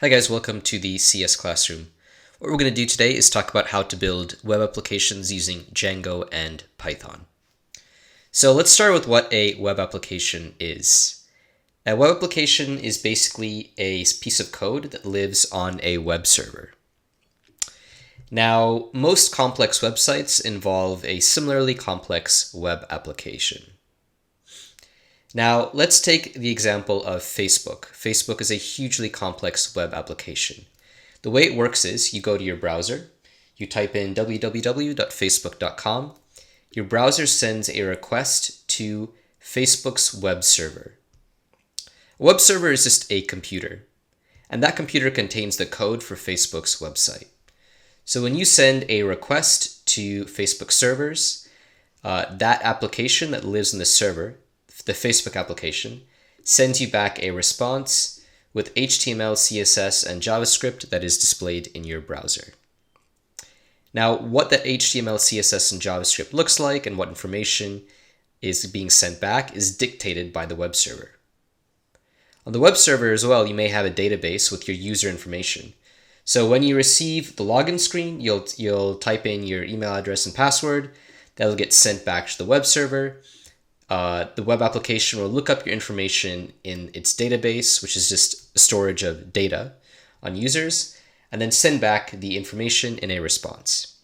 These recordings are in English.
Hi guys, welcome to the CS Classroom. What we're going to do today is talk about how to build web applications using Django and Python. So let's start with what a web application is. A web application is basically a piece of code that lives on a web server. Now, most complex websites involve a similarly complex web application. Now, let's take the example of Facebook. Facebook is a hugely complex web application. The way it works is you go to your browser, you type in www.facebook.com, your browser sends a request to Facebook's web server. A web server is just a computer, and that computer contains the code for Facebook's website. So when you send a request to Facebook servers, that application that lives in the server, the Facebook application, sends you back a response with HTML, CSS, and JavaScript that is displayed in your browser. Now, what that HTML, CSS, and JavaScript looks like and what information is being sent back is dictated by the web server. On the web server as well, you may have a database with your user information. So when you receive the login screen, you'll type in your email address and password. That'll get sent back to the web server. The web application will look up your information in its database, which is just a storage of data on users, and then send back the information in a response.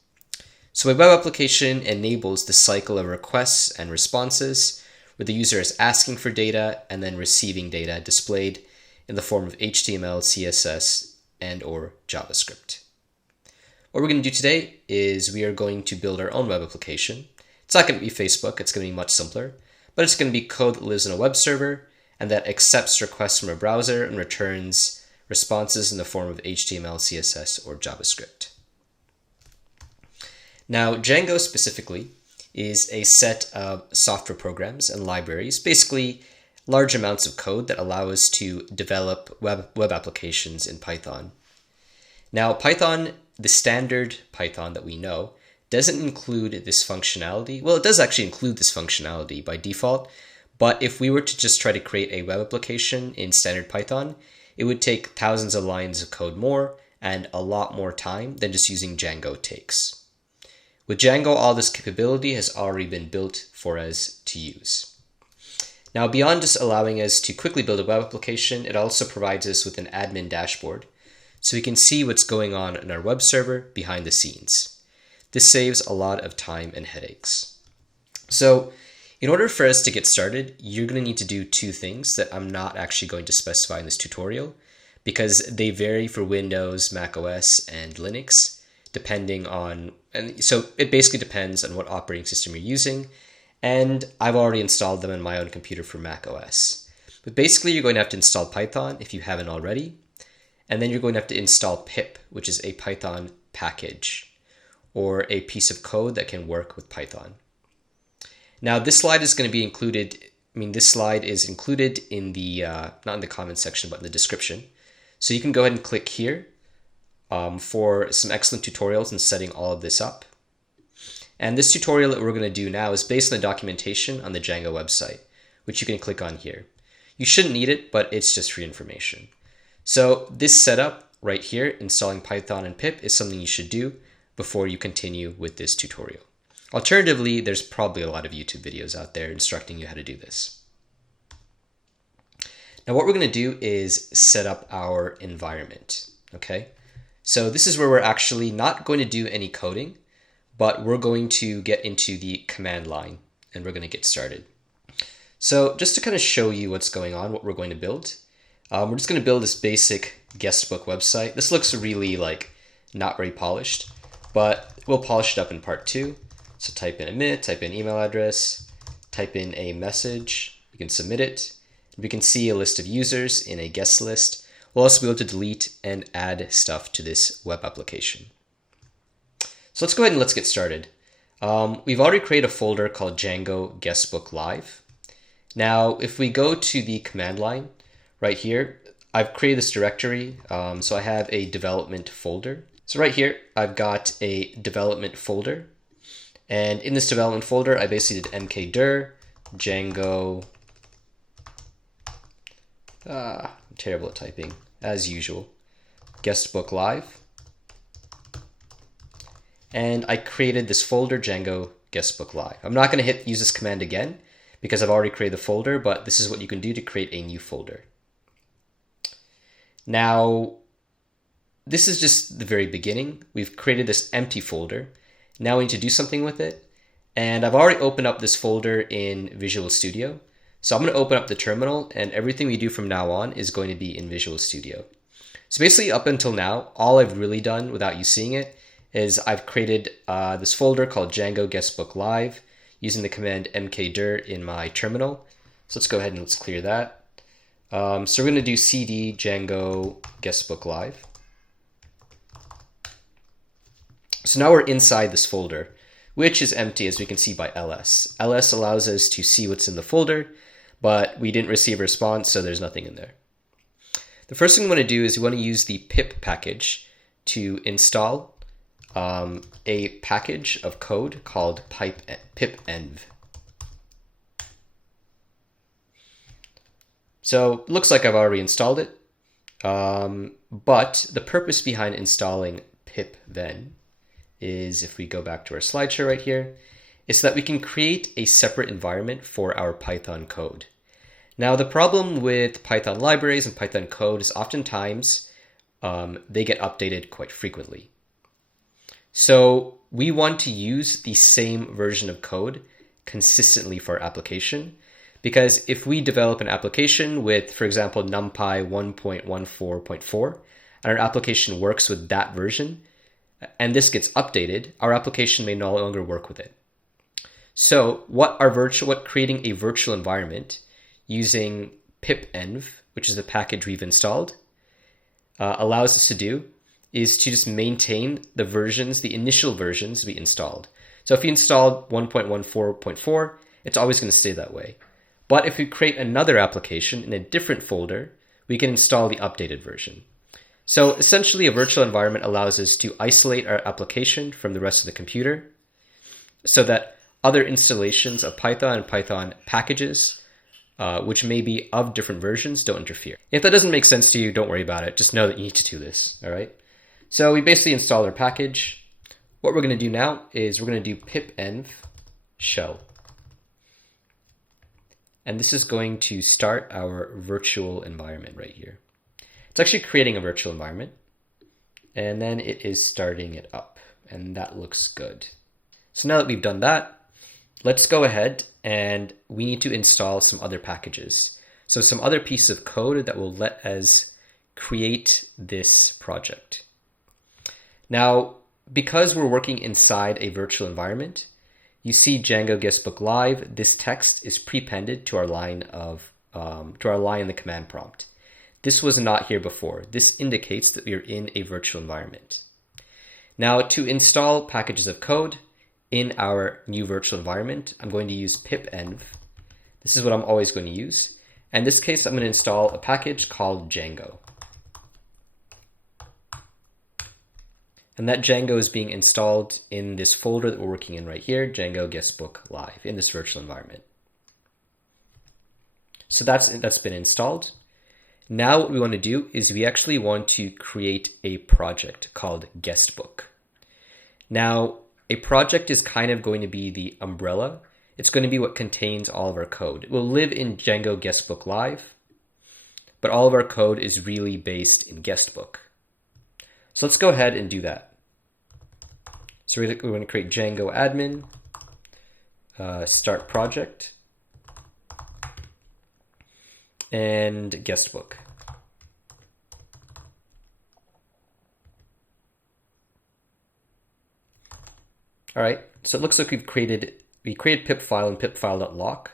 So a web application enables the cycle of requests and responses, where the user is asking for data and then receiving data displayed in the form of HTML, CSS, and/or JavaScript. What we're going to do today is we are going to build our own web application. It's not going to be Facebook, it's going to be much simpler. But it's going to be code that lives in a web server and that accepts requests from a browser and returns responses in the form of HTML, CSS, or JavaScript. Now, Django specifically is a set of software programs and libraries, basically large amounts of code that allow us to develop web applications in Python. Now, Python, the standard Python that we know, doesn't include this functionality. Well, it does actually include this functionality by default, but if we were to just try to create a web application in standard Python, it would take thousands of lines of code more and a lot more time than just using Django takes. With Django, all this capability has already been built for us to use. Now, beyond just allowing us to quickly build a web application, it also provides us with an admin dashboard, so we can see what's going on in our web server behind the scenes. This saves a lot of time and headaches. So in order for us to get started, you're going to need to do two things that I'm not actually going to specify in this tutorial because they vary for Windows, Mac OS, and Linux, depending on, and so it basically depends on what operating system you're using, and I've already installed them on my own computer for Mac OS. But basically you're going to have to install Python if you haven't already, and then you're going to have to install pip, which is a Python package, or a piece of code that can work with Python. Now, this slide is going to be included, this slide is included in the, not in the comment section, but in the description. So you can go ahead and click here for some excellent tutorials in setting all of this up. And this tutorial that we're going to do now is based on the documentation on the Django website, which you can click on here. You shouldn't need it, but it's just free information. So this setup right here, installing Python and pip, is something you should do before you continue with this tutorial. Alternatively, there's probably a lot of YouTube videos out there instructing you how to do this. Now what we're going to do is set up our environment, okay? So this is where we're actually not going to do any coding, but we're going to get into the command line and we're going to get started. So just to kind of show you what's going on, what we're going to build, we're just going to build this basic guestbook website. This looks really not very polished, but we'll polish it up in part 2. So type in a minute, type in email address, type in a message, you can submit it. We can see a list of users in a guest list. We'll also be able to delete and add stuff to this web application. So let's go ahead and let's get started. We've already created a folder called Django Guestbook Live. Now, if we go to the command line right here, I've created this directory. So I have a development folder. So right here, I've got a development folder. And in this development folder, I basically did mkdir Django. I'm terrible at typing, as usual. guestbook live. And I created this folder, Django guestbook live. I'm not going to use this command again because I've already created the folder, but this is what you can do to create a new folder. Now, this is just the very beginning. We've created this empty folder. Now we need to do something with it. And I've already opened up this folder in Visual Studio. So I'm going to open up the terminal, and everything we do from now on is going to be in Visual Studio. So basically up until now, all I've really done without you seeing it is I've created this folder called Django guestbook live using the command mkdir in my terminal. So let's go ahead and let's clear that. So we're going to do cd Django guestbook live. So now we're inside this folder, which is empty as we can see by ls. ls allows us to see what's in the folder, but we didn't receive a response, so there's nothing in there. The first thing we want to do is we want to use the pip package to install a package of code called pipenv. So it looks like I've already installed it, but the purpose behind installing pipven is, if we go back to our slideshow right here, is so that we can create a separate environment for our Python code. Now, the problem with Python libraries and Python code is oftentimes they get updated quite frequently. So we want to use the same version of code consistently for our application, because if we develop an application with, for example, NumPy 1.14.4, and our application works with that version, and this gets updated, our application may no longer work with it. So what creating a virtual environment using pipenv, which is the package we've installed, allows us to do is to just maintain the versions, the initial versions we installed. So if you installed 1.14.4, it's always going to stay that way. But if we create another application in a different folder, we can install the updated version. So essentially, a virtual environment allows us to isolate our application from the rest of the computer so that other installations of Python and Python packages, which may be of different versions, don't interfere. If that doesn't make sense to you, don't worry about it. Just know that you need to do this, all right? So we basically installed our package. What we're going to do now is we're going to do pipenv shell. And this is going to start our virtual environment right here. It's actually creating a virtual environment, and then it is starting it up, and that looks good. So now that we've done that, let's go ahead and we need to install some other packages. So some other piece of code that will let us create this project. Now, because we're working inside a virtual environment, you see Django guestbook live. This text is prepended to our line in the command prompt. This was not here before. This indicates that we are in a virtual environment. Now, to install packages of code in our new virtual environment, I'm going to use pipenv. This is what I'm always going to use. In this case, I'm going to install a package called Django. And that Django is being installed in this folder that we're working in right here, Django guestbook live, in this virtual environment. So that's been installed. Now what we want to do is we actually want to create a project called guestbook. Now, a project is kind of going to be the umbrella. It's going to be what contains all of our code. It will live in Django guestbook live, but all of our code is really based in guestbook. So let's go ahead and do that. So we're going to create Django admin, start project, and guestbook. All right, so it looks like we created pip file and pipfile.lock,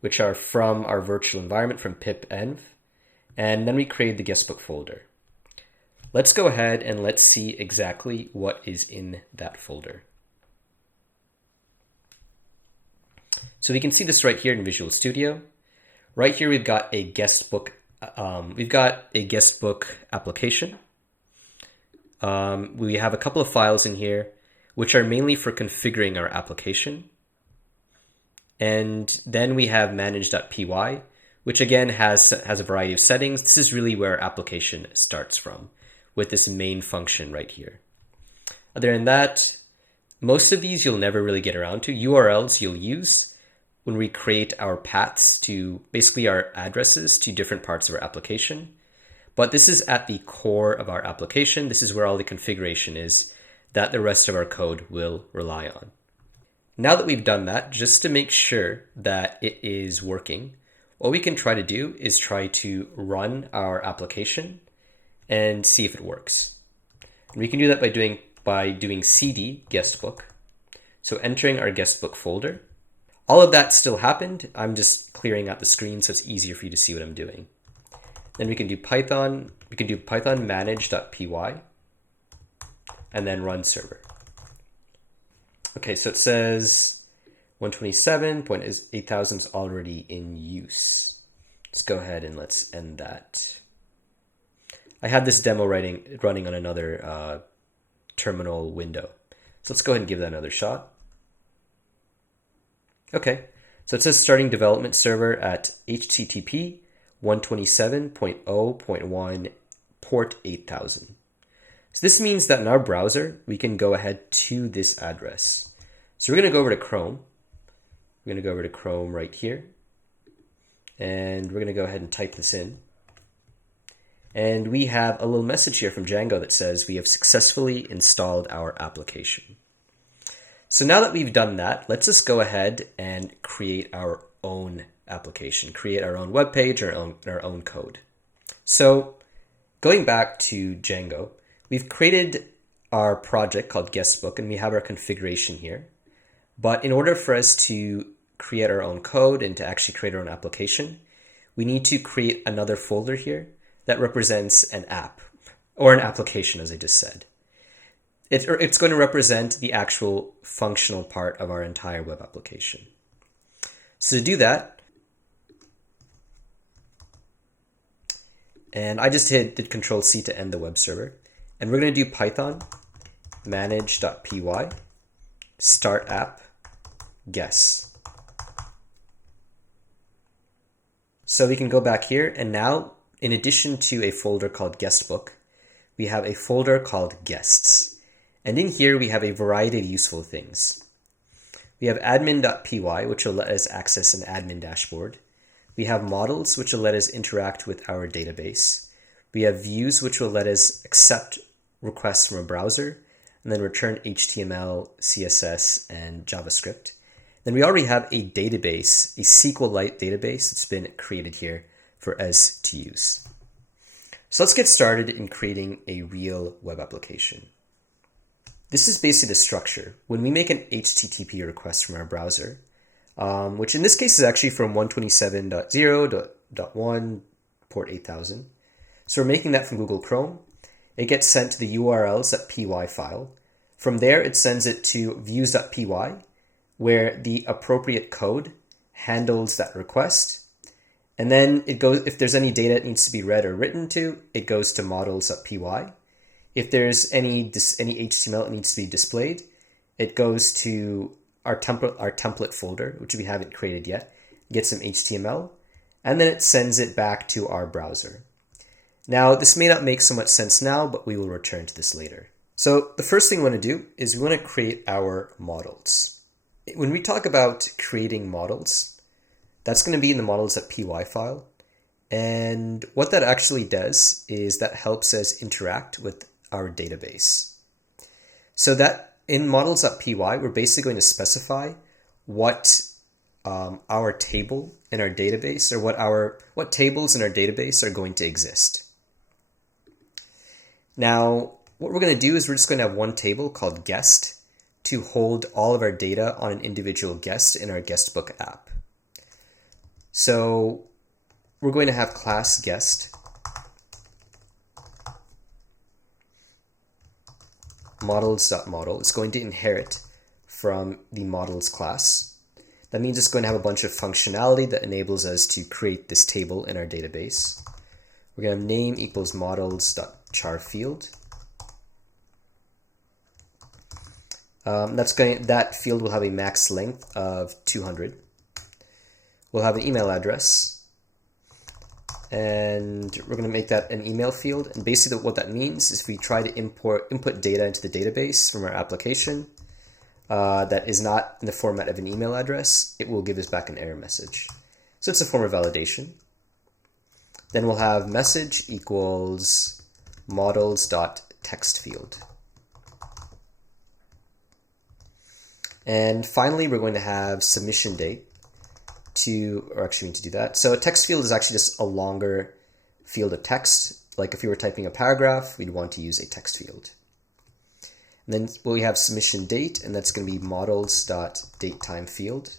which are from our virtual environment from pipenv, and then we created the guestbook folder. Let's go ahead and let's see exactly what is in that folder. So we can see this right here in Visual Studio. Right here we've got a guestbook. Application. We have a couple of files in here, which are mainly for configuring our application. And then we have manage.py, which again has a variety of settings. This is really where our application starts from. with this main function right here. Other than that, most of these you'll never really get around to. URLs you'll use when we create our paths to basically our addresses to different parts of our application. But this is at the core of our application. This is where all the configuration is that the rest of our code will rely on. Now that we've done that, just to make sure that it is working, what we can try to do is try to run our application and see if it works. And we can do that by doing cd guestbook. So entering our guestbook folder. All of that still happened. I'm just clearing out the screen so it's easier for you to see what I'm doing. Then we can do Python. We can do python manage.py and then run server. Okay, so it says 127.8000 is already in use. Let's go ahead and let's end that. I had this demo running on another terminal window. So let's go ahead and give that another shot. Okay, so it says starting development server at HTTP 127.0.1 port 8000. So this means that in our browser, we can go ahead to this address. So we're going to go over to Chrome. We're going to go over to Chrome right here. And we're going to go ahead and type this in. And we have a little message here from Django that says we have successfully installed our application. So now that we've done that, let's just go ahead and create our own application, create our own web page, our own code. So going back to Django, we've created our project called Guestbook, and we have our configuration here. But in order for us to create our own code and to actually create our own application, we need to create another folder here that represents an app or an application, as I just said. It's going to represent the actual functional part of our entire web application. So to do that, and I just did Control-C to end the web server, and we're going to do Python manage.py start app guess. So we can go back here, and now in addition to a folder called Guestbook, we have a folder called Guests. And in here, we have a variety of useful things. We have admin.py, which will let us access an admin dashboard. We have models, which will let us interact with our database. We have views, which will let us accept requests from a browser, and then return HTML, CSS, and JavaScript. Then we already have a database, a SQLite database that's been created here for us to use. So let's get started in creating a real web application. This is basically the structure. When we make an HTTP request from our browser, which in this case is actually from 127.0.1 port 8000. So we're making that from Google Chrome. It gets sent to the urls.py file. From there, it sends it to views.py, where the appropriate code handles that request. And then it goes, if there's any data it needs to be read or written to, it goes to models.py. If there's any HTML that needs to be displayed, it goes to our template folder, which we haven't created yet, get some HTML, and then it sends it back to our browser. Now, this may not make so much sense now, but we will return to this later. So the first thing we want to do is we want to create our models. When we talk about creating models, that's going to be in the models.py file. And what that actually does is that helps us interact with our database. So that in models.py, we're basically going to specify what our table in our database, or what tables in our database are going to exist. Now, what we're going to do is we're just going to have one table called guest to hold all of our data on an individual guest in our guestbook app. So we're going to have class guest models.model. It's going to inherit from the models class. That means it's going to have a bunch of functionality that enables us to create this table in our database. We're going to have name equals models.char field. That field will have a max length of 200. We'll have an email address. and we're going to make that an email field. And basically what that means is if we try to input data into the database from our application that is not in the format of an email address, it will give us back an error message. So it's a form of validation. Then we'll have message equals models.text field. And finally, we're going to have submission date or actually we need to do that. So a text field is actually just a longer field of text. Like if we were typing a paragraph, we'd want to use a text field. And then we have submission date, and that's going to be models.datetime field.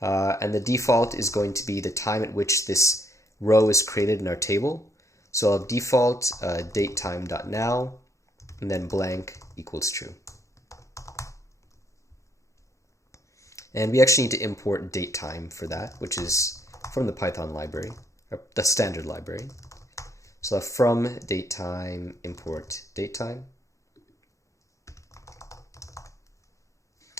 And the default is going to be the time at which this row is created in our table. So I'll have default datetime.now, and then blank equals true. And we actually need to import datetime for that, which is from the Python library, or the standard library. So from datetime import datetime.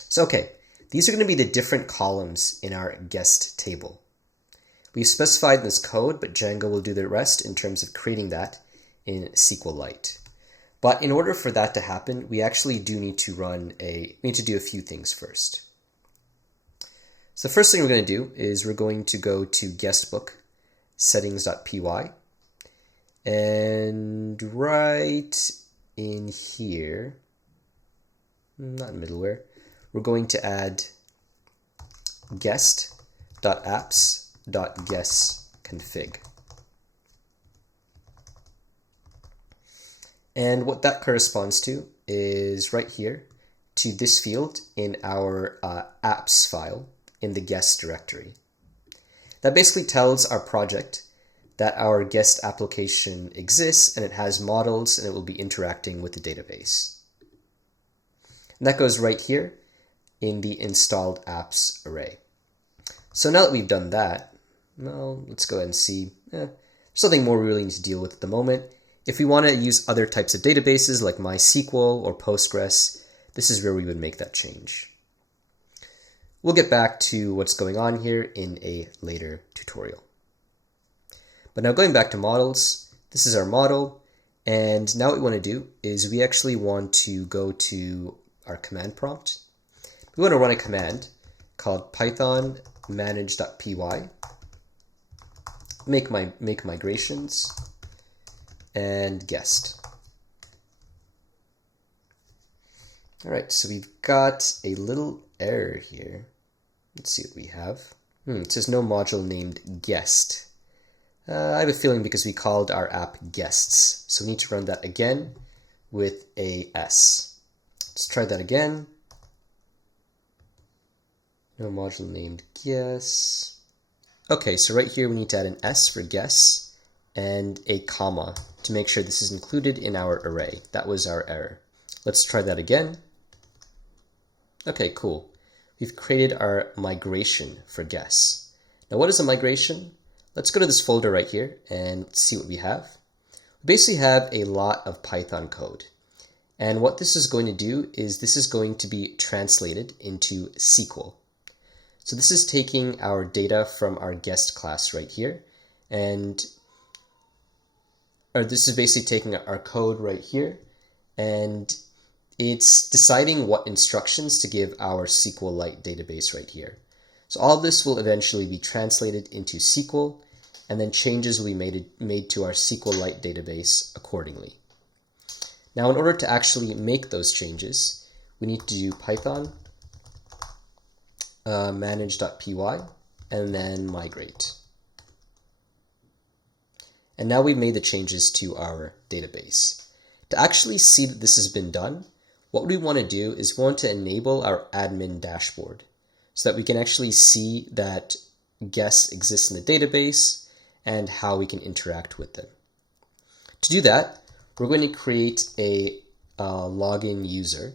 So okay, these are going to be the different columns in our guest table. We've specified this code, but Django will do the rest in terms of creating that in SQLite. But in order for that to happen, we actually do need to do a few things first. So the first thing we're going to do is we're going to go to guestbook settings.py, and right in here, not in middleware, we're going to add guest.apps.guessConfig. And what that corresponds to is right here to this field in our apps file in the guest directory. That basically tells our project that our guest application exists and it has models and it will be interacting with the database. And that goes right here in the installed apps array. So now that we've done that, well, let's go ahead and see. There's something more we really need to deal with at the moment. If we want to use other types of databases like MySQL or Postgres, this is where we would make that change. We'll get back to what's going on here in a later tutorial. But now going back to models, this is our model, and now what we want to do is we actually want to go to our command prompt. We want to run a command called python manage.py, make migrations, and guest. All right, so we've got a little error here. Let's see what we have. It says no module named guest. I have a feeling because we called our app guests. So we need to run that again with a S. Let's try that again. No module named guess. Okay, so right here we need to add an S for guess and a comma to make sure this is included in our array. That was our error. Let's try that again. Okay, cool. We've created our migration for guess. Now what is a migration? Let's go to this folder right here and see what we have. We basically have a lot of Python code. And what this is going to do is this is going to be translated into SQL. So this is taking our data from our guest class right here, or this is basically taking our code right here, and it's deciding what instructions to give our SQLite database right here. So all of this will eventually be translated into SQL, and then changes will be made to our SQLite database accordingly. Now in order to actually make those changes, we need to do python manage.py and then migrate. And now we've made the changes to our database. To actually see that this has been done, what we want to do is we want to enable our admin dashboard so that we can actually see that guests exist in the database and how we can interact with them. To do that, we're going to create a login user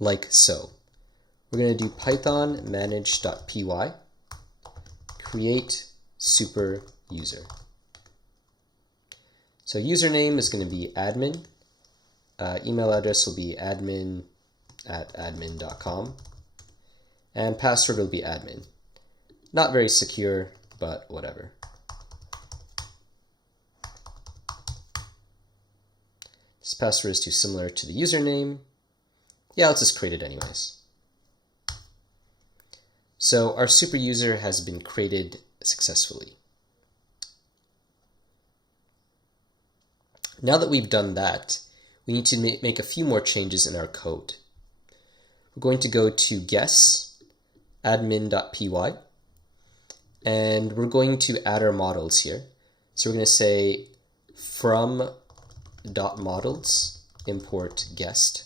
like so. We're going to do python manage.py create super user. So username is going to be admin. Email address will be admin@admin.com. And password will be admin. Not very secure, but whatever. This password is too similar to the username. Yeah, let's just create it anyways. So our super user has been created successfully. Now that we've done that, we need to make a few more changes in our code. We're going to go to guess admin.py, and we're going to add our models here. So we're going to say from.models import guest.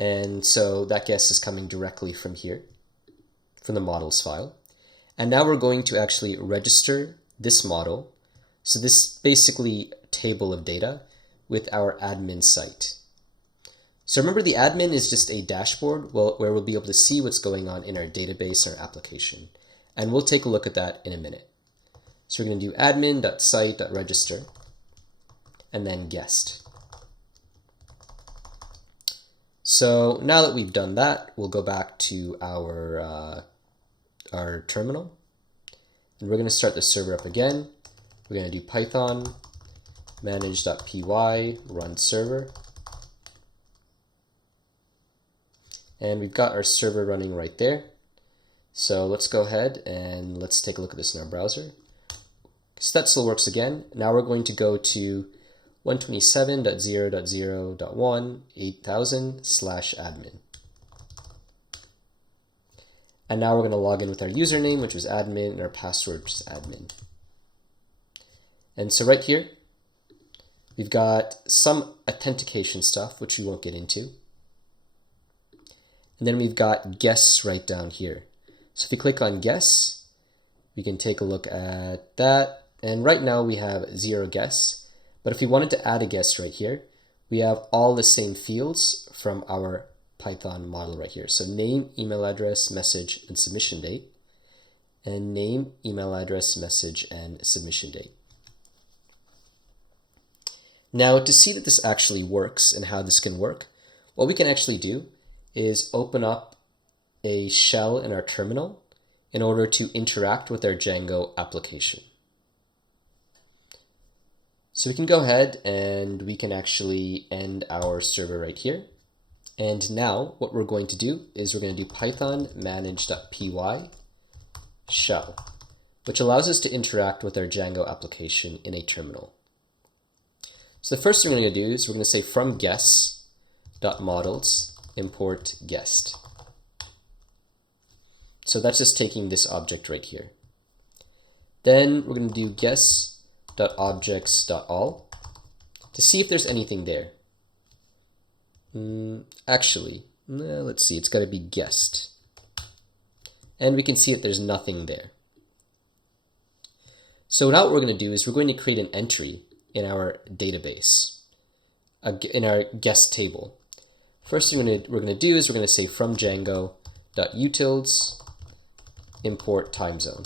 And so that guest is coming directly from here, from the models file. And now we're going to actually register this model. So this basically table of data with our admin site. So remember, the admin is just a dashboard where we'll be able to see what's going on in our database or application. And we'll take a look at that in a minute. So we're going to do admin.site.register and then guest. So now that we've done that, we'll go back to our terminal, and we're going to start the server up again. We're going to do Python manage.py run server, and we've got our server running right there. So let's go ahead and let's take a look at this in our browser. So that still works again. Now we're going to go to 127.0.0.1 8000/admin. And now we're going to log in with our username, which was admin, and our password, which is admin. And so right here, we've got some authentication stuff, which we won't get into. And then we've got guests right down here. So if you click on guests, we can take a look at that. And right now we have 0 guests. But if we wanted to add a guest right here, we have all the same fields from our Python model right here. So name, email address, message, and submission date. And name, email address, message, and submission date. Now, to see that this actually works and how this can work, what we can actually do is open up a shell in our terminal in order to interact with our Django application. So we can go ahead and we can actually end our server right here. And now what we're going to do is we're going to do Python manage.py shell, which allows us to interact with our Django application in a terminal. So the first thing we're going to do is we're going to say from guests.models import guest. So that's just taking this object right here. Then we're going to do guests.objects.all to see if there's anything there. Actually, let's see, it's got to be guest. And we can see that there's nothing there. So now what we're going to do is we're going to create an entry in our database, in our guest table. First thing we're going to do is we're going to say from Django.utils import time zone.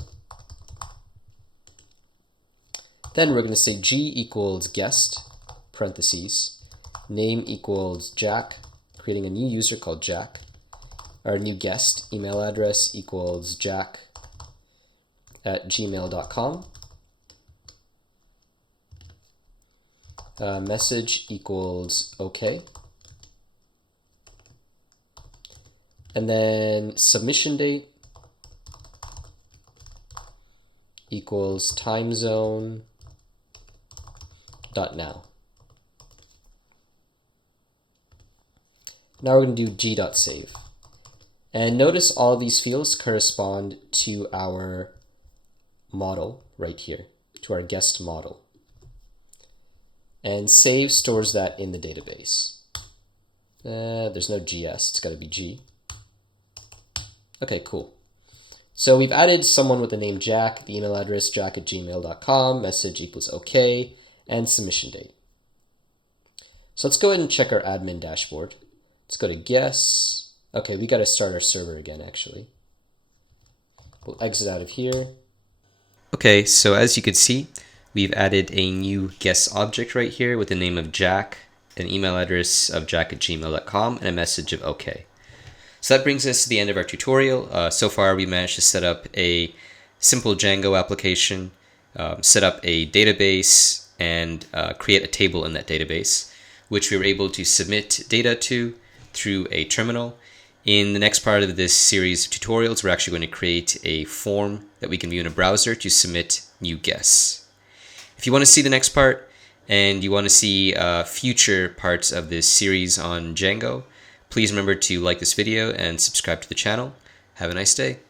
Then we're going to say g equals guest, parentheses, name equals Jack, creating a new user called Jack. Our new guest email address equals jack@gmail.com. Message equals OK. And then submission date equals time zone .now. Now we're going to do g.save. And notice all of these fields correspond to our model right here, to our guest model. And save stores that in the database. There's no GS, it's got to be G. Okay, cool. So we've added someone with the name Jack, the email address jack@gmail.com, message equals OK, and submission date. So let's go ahead and check our admin dashboard. Let's go to guess. Okay, we got to start our server again, actually. We'll exit out of here. Okay, so as you can see, we've added a new guest object right here with the name of Jack, an email address of jack@gmail.com, and a message of OK. So that brings us to the end of our tutorial. So far, we managed to set up a simple Django application, set up a database, and create a table in that database, which we were able to submit data to through a terminal. In the next part of this series of tutorials, we're actually going to create a form that we can view in a browser to submit new guests. If you want to see the next part and you want to see future parts of this series on Django, please remember to like this video and subscribe to the channel. Have a nice day.